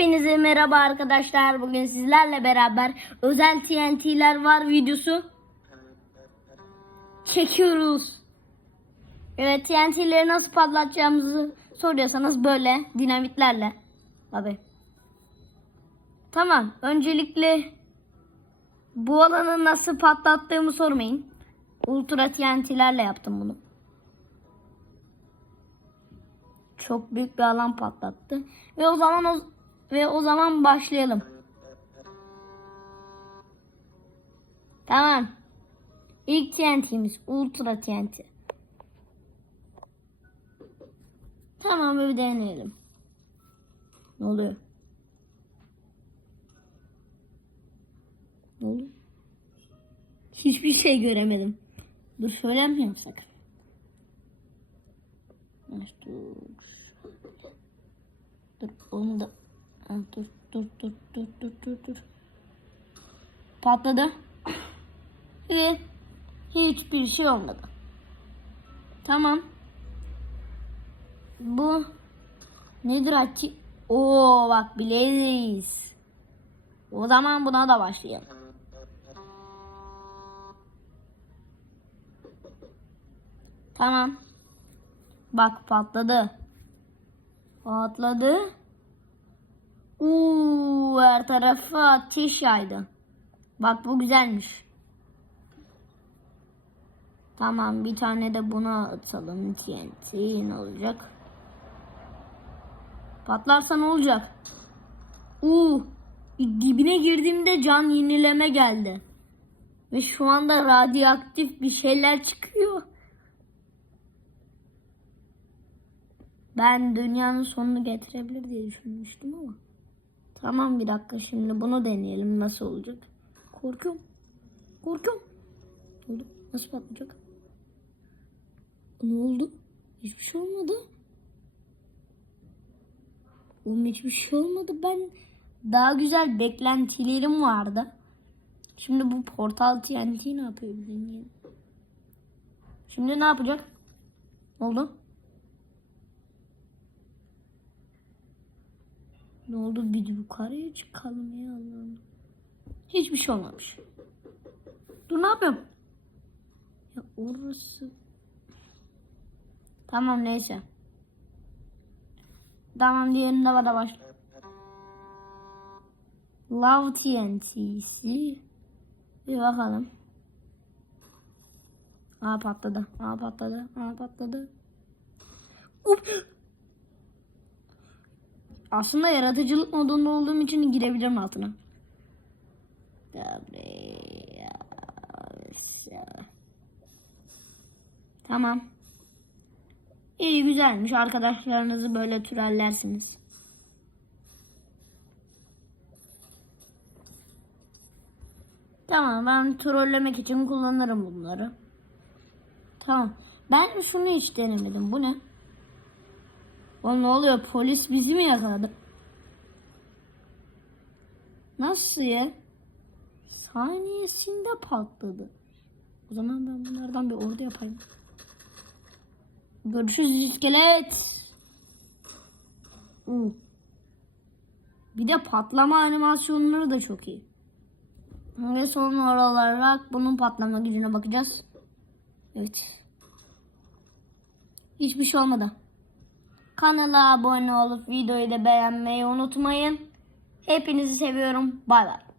Hepinize merhaba arkadaşlar. Bugün sizlerle beraber özel TNT'ler var videosu çekiyoruz. Evet TNT'leri nasıl patlatacağımızı soruyorsanız böyle dinamitlerle. Tabi. Tamam. Öncelikle bu alanı nasıl patlattığımı sormayın. Ultra TNT'lerle yaptım bunu. Çok büyük bir alan patlattı. Ve o zaman o, ve o zaman başlayalım. Tamam. İlk TNT'miz Ultra TNT. Tamam bir deneyelim. Ne oluyor? Ne oluyor? Hiçbir şey göremedim. Dur şöyle mi yapsak? Dur. Dur onu da dur dur dur dur dur dur dur. Patladı. Ve hiçbir şey olmadı. Tamam. Bu nedir açı? Oo bak bileyiz. O zaman buna da başlayalım. Tamam. Bak patladı. Patladı. Uuu her tarafı ateş yaydı. Bak bu güzelmiş. Tamam bir tane de buna atalım TNT ne olacak? Patlarsa ne olacak? Uuu dibine girdiğimde can yenileme geldi. Ve şu anda radyoaktif bir şeyler çıkıyor. Ben dünyanın sonunu getirebilir diye düşünmüştüm ama. Tamam bir dakika şimdi bunu deneyelim nasıl olacak. Korkuyorum. Korkuyorum. Ne oldu? Nasıl patlayacak? Ne oldu? Hiçbir şey olmadı. Oğlum hiçbir şey olmadı. Ben daha güzel beklentilerim vardı. Şimdi bu portal TNT ne yapıyor. Şimdi ne yapacak? Ne oldu? Ne oldu bir yukarıya çıkalım ya Allah'ım. Hiçbir şey olmamış. Dur ne yapıyorum? Ya orası. Tamam neyse. Tamam diğerinde da başla. Love TNT'si. Bir bakalım. Aa patladı. Aa patladı. Aa patladı. Up. Aslında yaratıcılık modunda olduğum için girebilirim altına. Tamam. İyi güzelmiş. Arkadaşlarınızı böyle türellersiniz. Tamam ben trollemek için kullanırım bunları. Tamam. Ben şunu hiç denemedim. Bu ne? Oğlum ne oluyor? Polis bizi mi yakaladı? Nasıl ya? Saniyesinde patladı. O zaman ben bunlardan bir ordu yapayım. Görüşürüz iskelet. Bir de patlama animasyonları da çok iyi. Ve son olarak bunun patlama gücüne bakacağız. Evet. Hiçbir şey olmadı. Kanala abone olup videoyu da beğenmeyi unutmayın. Hepinizi seviyorum. Bay bay.